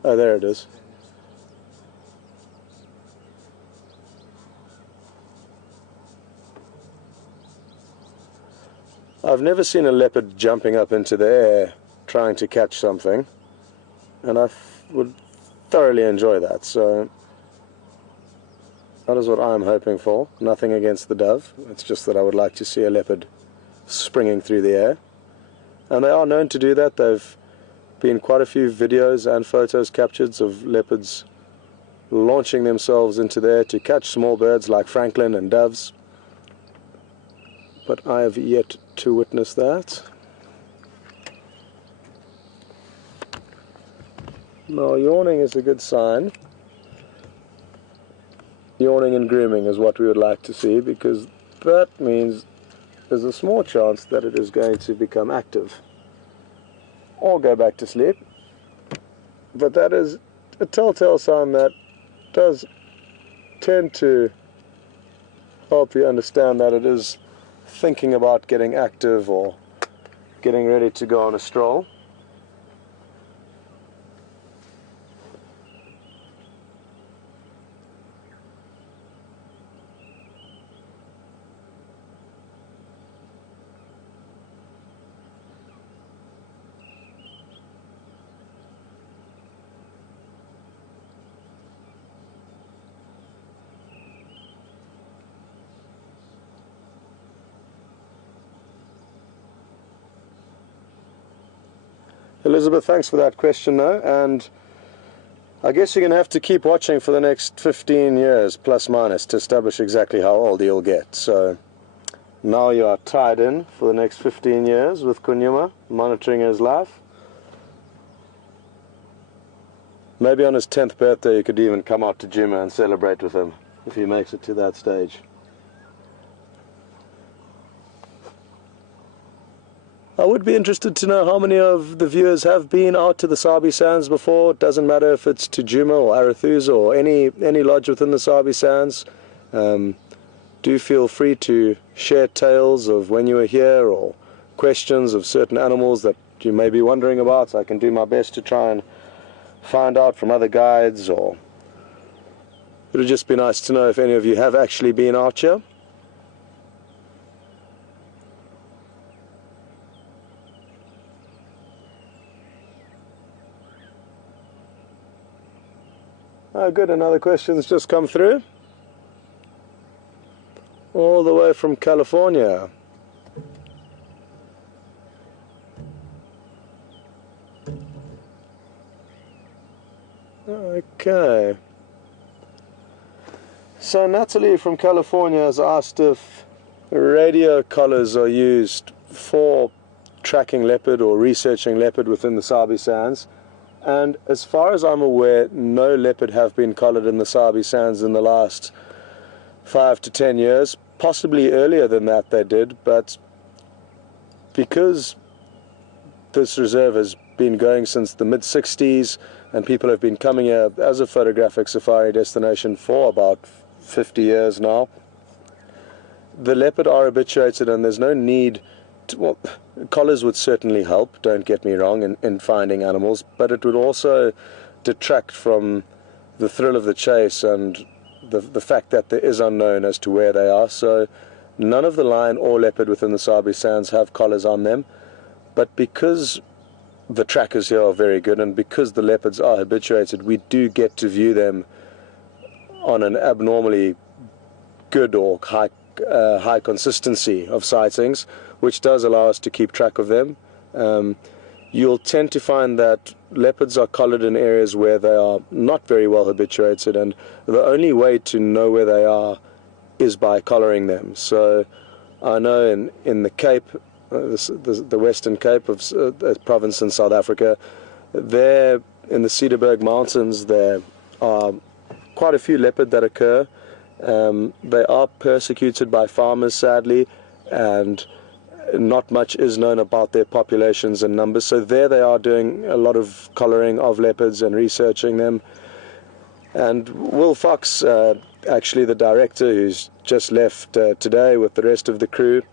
oh, there it is. I've never seen a leopard jumping up into the air trying to catch something, and I would thoroughly enjoy that. So that is what I'm hoping for. Nothing against the dove, it's just that I would like to see a leopard springing through the air. And they are known to do that. There've been quite a few videos and photos captured of leopards launching themselves into the air to catch small birds like francolin and doves. But I have yet to witness that. Now yawning is a good sign. Yawning and grooming is what we would like to see, because that means there's a small chance that it is going to become active or go back to sleep. But that is a telltale sign that does tend to help you understand that it is thinking about getting active or getting ready to go on a stroll. Elizabeth, thanks for that question though, and I guess you're going to have to keep watching for the next 15 years, plus minus, to establish exactly how old you'll get. So now you are tied in for the next 15 years with Djuma, monitoring his life. Maybe on his 10th birthday you could even come out to Djuma and celebrate with him, if he makes it to that stage. I would be interested to know how many of the viewers have been out to the Sabi Sands before. It doesn't matter if it's to Djuma or Arathusa or any lodge within the Sabi Sands. Do feel free to share tales of when you were here or questions of certain animals that you may be wondering about. I can do my best to try and find out from other guides, or it would just be nice to know if any of you have actually been out here. Oh, good, another question's just come through. All the way from California. Okay. So Natalie from California has asked if radio collars are used for tracking leopard or researching leopard within the Sabi Sands. And as far as I'm aware, no leopard have been collared in the Sabi Sands in the last 5 to 10 years. Possibly earlier than that they did, but because this reserve has been going since the mid-60s and people have been coming here as a photographic safari destination for about 50 years now, the leopard are habituated and there's no need to, well, collars would certainly help, don't get me wrong, in finding animals, but it would also detract from the thrill of the chase and the fact that there is unknown as to where they are. So none of the lion or leopard within the Sabi Sands have collars on them, but because the trackers here are very good and because the leopards are habituated, we do get to view them on an abnormally good or high consistency of sightings, which does allow us to keep track of them. You'll tend to find that leopards are collared in areas where they are not very well habituated, and the only way to know where they are is by collaring them. So I know in the Cape, the Western Cape of a province in South Africa, there in the Cederberg Mountains there are quite a few leopard that occur. They are persecuted by farmers, sadly, and not much is known about their populations and numbers. So there they are doing a lot of collaring of leopards and researching them. And Will Fox, actually the director who's just left today with the rest of the crew,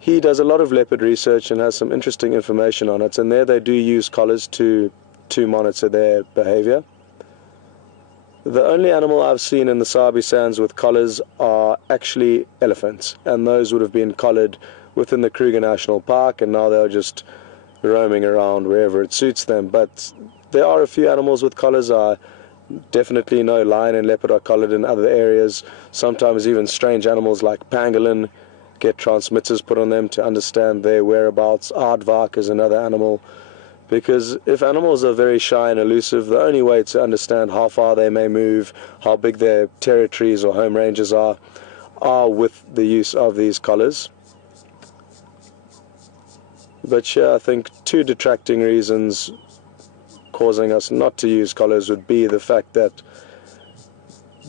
he does a lot of leopard research and has some interesting information on it. And there they do use collars to monitor their behavior. The only animal I've seen in the Sabi Sands with collars are actually elephants, and those would have been collared within the Kruger National Park, and now they're just roaming around wherever it suits them. But there are a few animals with collars. I definitely know lion and leopard are collared in other areas. Sometimes even strange animals like pangolin get transmitters put on them to understand their whereabouts. Aardvark is another animal, because if animals are very shy and elusive, the only way to understand how far they may move, how big their territories or home ranges are with the use of these collars. But yeah, I think two detracting reasons causing us not to use collars would be the fact that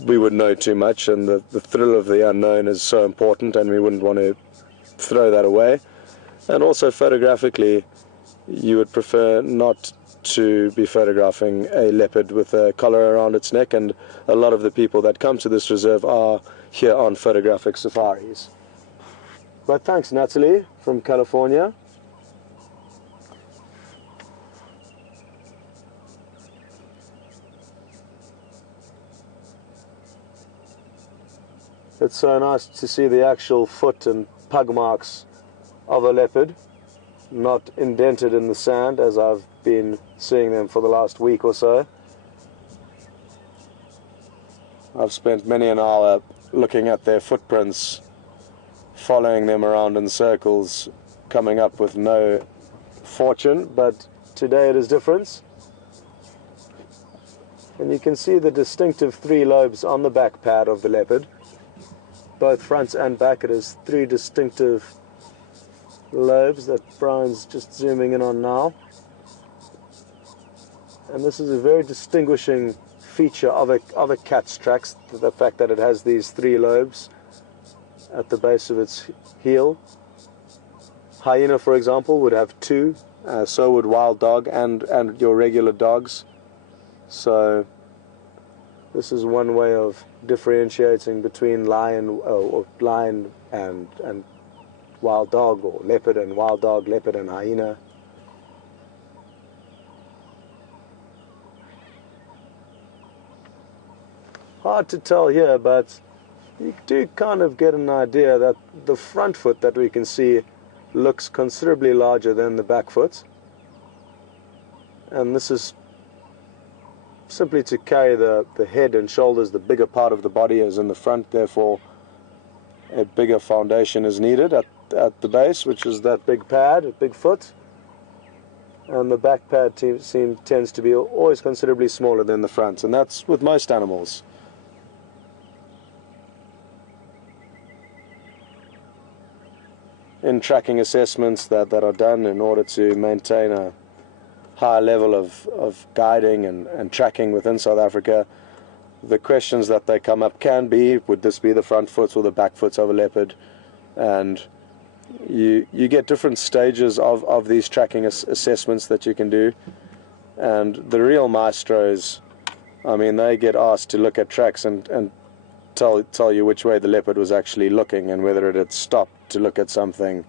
we would know too much, and the thrill of the unknown is so important, and we wouldn't want to throw that away. And also photographically, you would prefer not to be photographing a leopard with a collar around its neck, and a lot of the people that come to this reserve are here on photographic safaris. But thanks, Natalie from California. It's so nice to see the actual foot and pug marks of a leopard, not indented in the sand as I've been seeing them for the last week or so. I've spent many an hour looking at their footprints, following them around in circles, coming up with no fortune, but today it is different. And you can see the distinctive 3 lobes on the back pad of the leopard. Both front and back, it is 3 distinctive lobes that Brian's just zooming in on now. And this is a very distinguishing feature of a cat's tracks, the fact that it has these 3 lobes at the base of its heel. Hyena, for example, would have 2, so would wild dog and your regular dogs. So this is one way of differentiating between lion or lion and wild dog, or leopard and wild dog, leopard and hyena. Hard to tell here, but you do kind of get an idea that the front foot that we can see looks considerably larger than the back foot. And this is simply to carry the head and shoulders. The bigger part of the body is in the front, therefore a bigger foundation is needed at the base, which is that big pad, a big foot. And the back pad tends to be always considerably smaller than the front, and that's with most animals. In tracking assessments that are done in order to maintain a high level of guiding and tracking within South Africa, the questions that they come up can be, would this be the front foot or the back foot of a leopard? And you get different stages of these tracking assessments that you can do. And the real maestros, I mean, they get asked to look at tracks and tell you which way the leopard was actually looking and whether it had stopped to look at something.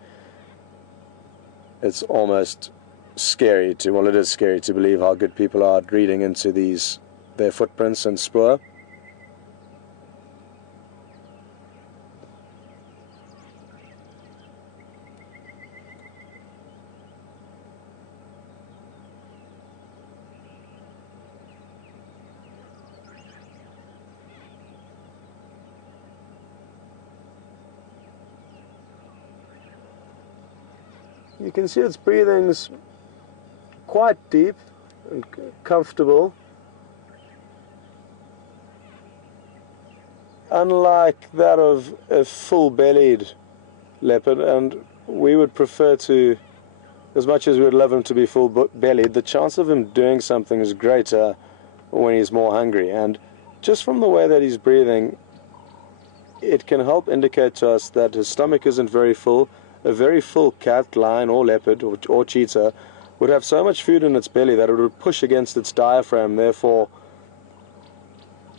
It's almost scary to, well, it is scary to believe how good people are at reading into their footprints and spoor. You can see its breathing's quite deep and comfortable. Unlike that of a full-bellied leopard, and we would prefer to, as much as we would love him to be full-bellied, the chance of him doing something is greater when he's more hungry. And just from the way that he's breathing, it can help indicate to us that his stomach isn't very full. A very full cat, lion or leopard or cheetah would have so much food in its belly that it would push against its diaphragm, therefore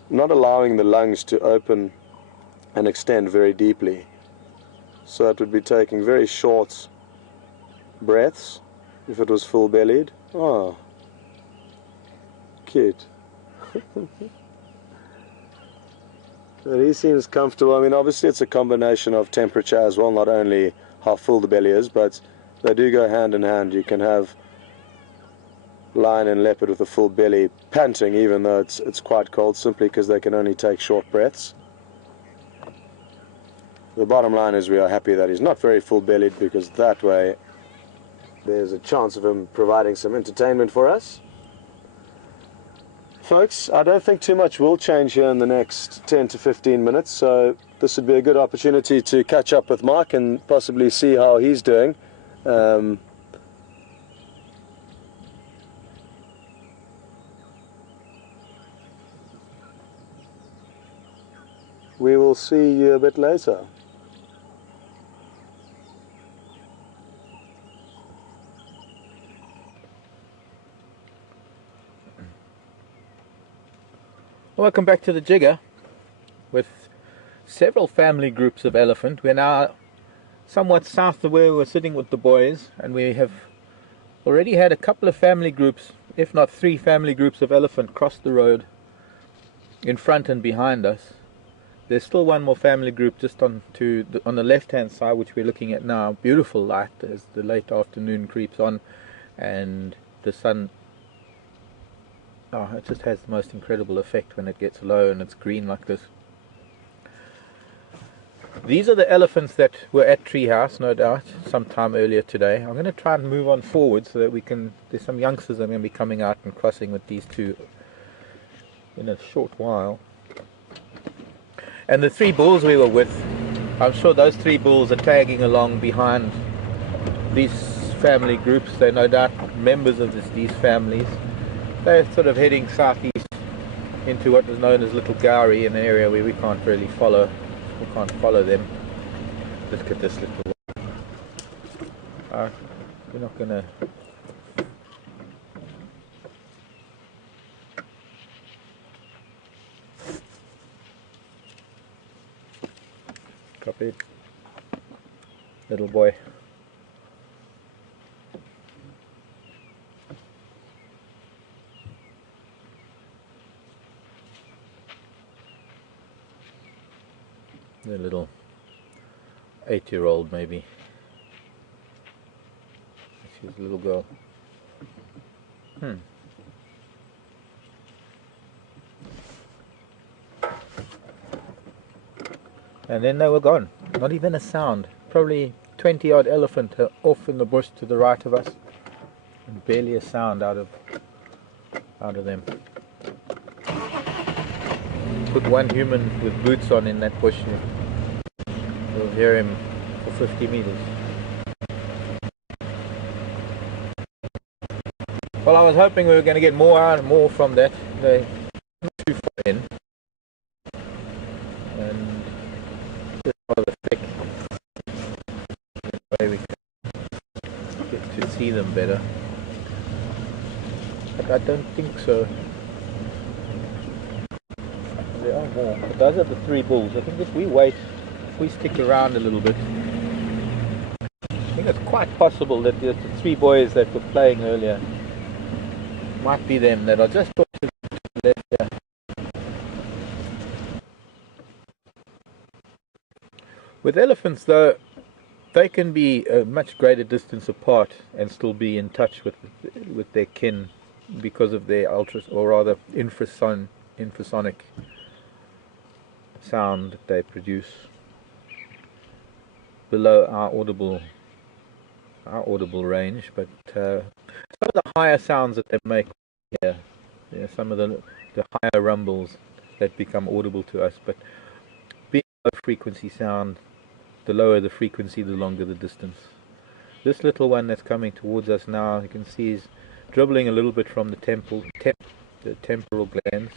not allowing the lungs to open and extend very deeply. So it would be taking very short breaths if it was full-bellied. Oh, cute. But he seems comfortable. I mean, obviously it's a combination of temperature as well, not only how full the belly is, but they do go hand in hand. You can have lion and leopard with a full belly panting even though it's quite cold, simply because they can only take short breaths. The bottom line is we are happy that he's not very full-bellied, because that way there's a chance of him providing some entertainment for us. Folks, I don't think too much will change here in the next 10 to 15 minutes, so this would be a good opportunity to catch up with Mike and possibly see how he's doing. we will see you a bit later. Welcome back to the Jigger with several family groups of elephant. We're now somewhat south of where we're sitting with the boys, and we have already had a couple of family groups, if not 3 family groups of elephant cross the road in front and behind us. There's still one more family group just on the left hand side, which we're looking at now. Beautiful light as the late afternoon creeps on and the sun. Oh, it just has the most incredible effect when it gets low and it's green like this. These are the elephants that were at Treehouse, no doubt, sometime earlier today. I'm going to try and move on forward so that we can, there's some youngsters that are going to be coming out and crossing with these 2 in a short while. And the 3 bulls we were with, I'm sure those 3 bulls are tagging along behind these family groups. They're no doubt members of these families. They're sort of heading southeast into what is known as Little Gowrie, an area where we can't really follow. We can't follow them. Look at this little one. We're not going to... Copy. Little boy. The little 8-year-old maybe. She's a little girl. And then they were gone. Not even a sound. Probably 20-odd elephant off in the bush to the right of us. And barely a sound out of them. Put one human with boots on in that bush, you'll hear him for 50 meters. Well, I was hoping we were going to get more from that. They're not too far in, and just rather thick. That way we can get to see them better. But I don't think so. There are more, but those are the 3 bulls. I think if we wait, if we stick around a little bit, I think it's quite possible that the 3 boys that were playing earlier might be them that are just to the left here. With elephants though, they can be a much greater distance apart and still be in touch with their kin because of their infrasonic sound that they produce below our audible range, but some of the higher sounds that they make here, some of the higher rumbles that become audible to us, but being low frequency sound, the lower the frequency, the longer the distance. This little one that's coming towards us now, you can see is dribbling a little bit from the temporal glands.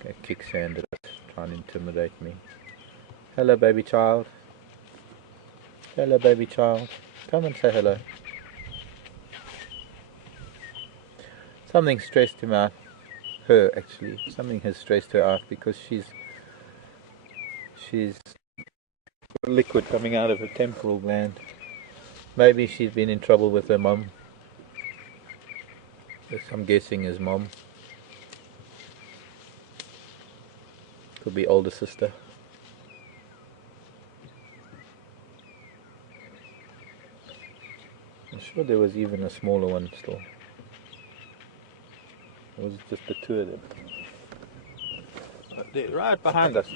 Okay, kick sand at us, trying to intimidate me. Hello, baby child. Hello, baby child. Come and say hello. Something stressed him out. Her, actually. Something has stressed her out because she's got liquid coming out of her temporal gland. Maybe she's been in trouble with her mum. I'm guessing his mum. Could be older sister. I'm sure there was even a smaller one still. It was just the 2 of them. But they're right behind us.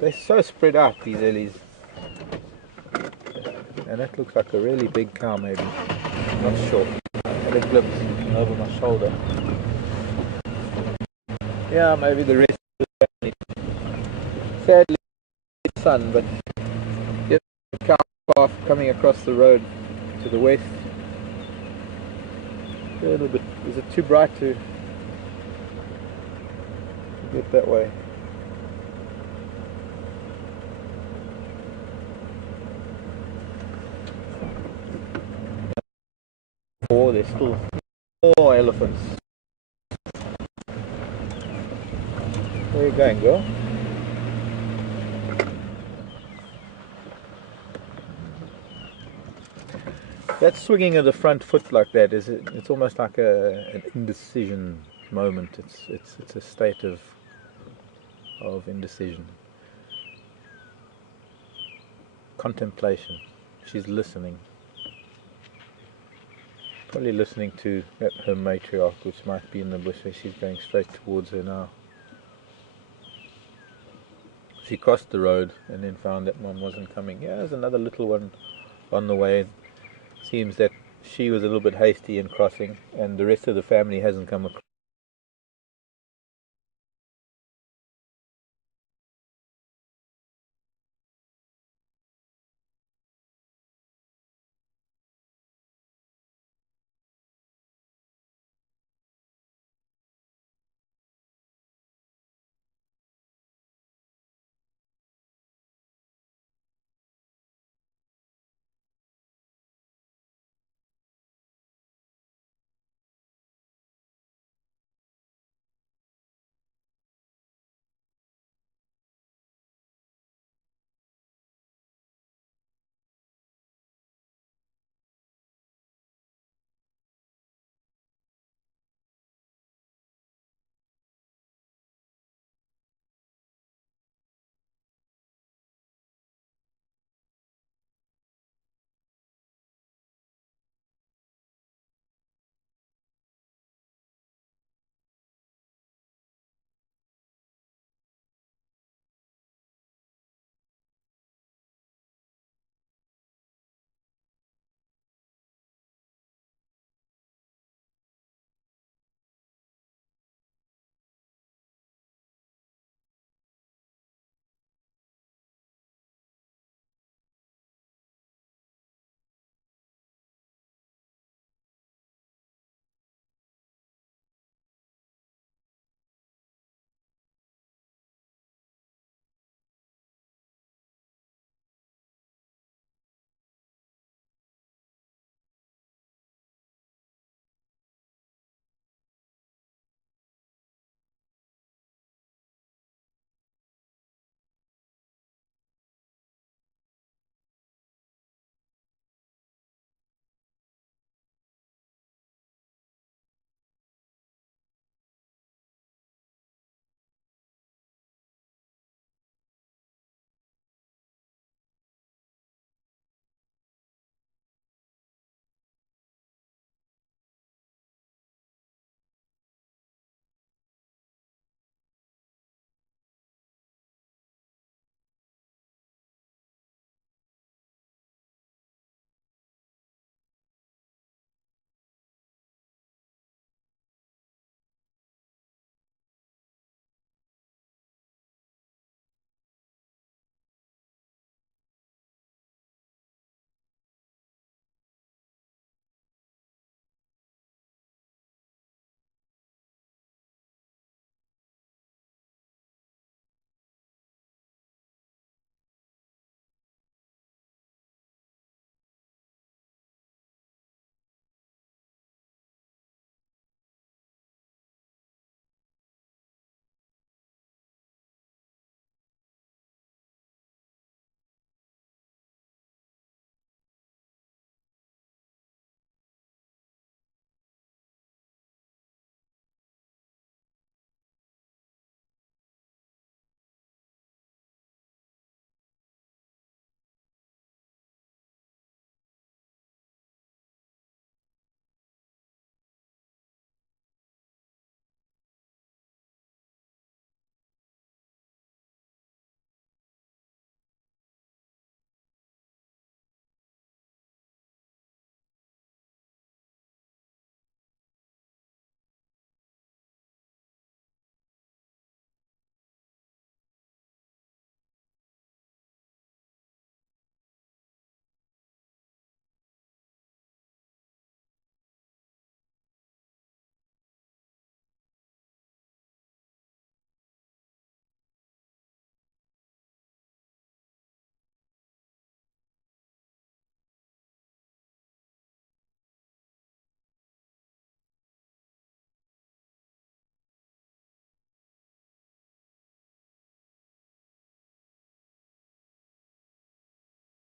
They're so spread out, these ellies. And that looks like a really big cow maybe. Not sure. I had a glimpse over my shoulder. Yeah, maybe the rest of the family. Sadly, it's sun, but there's a cow path coming across the road to the west. A little bit. Is it too bright to get that way? more. There's still more elephants. Where are you going, girl? That swinging of the front foot like that it's almost like an indecision moment. It's a state of indecision. Contemplation. She's listening. Probably listening to her matriarch, which might be in the bush, where she's going straight towards her now. She crossed the road and then found that one wasn't coming. Yeah, there's another little one on the way. Seems that she was a little bit hasty in crossing, and the rest of the family hasn't come across.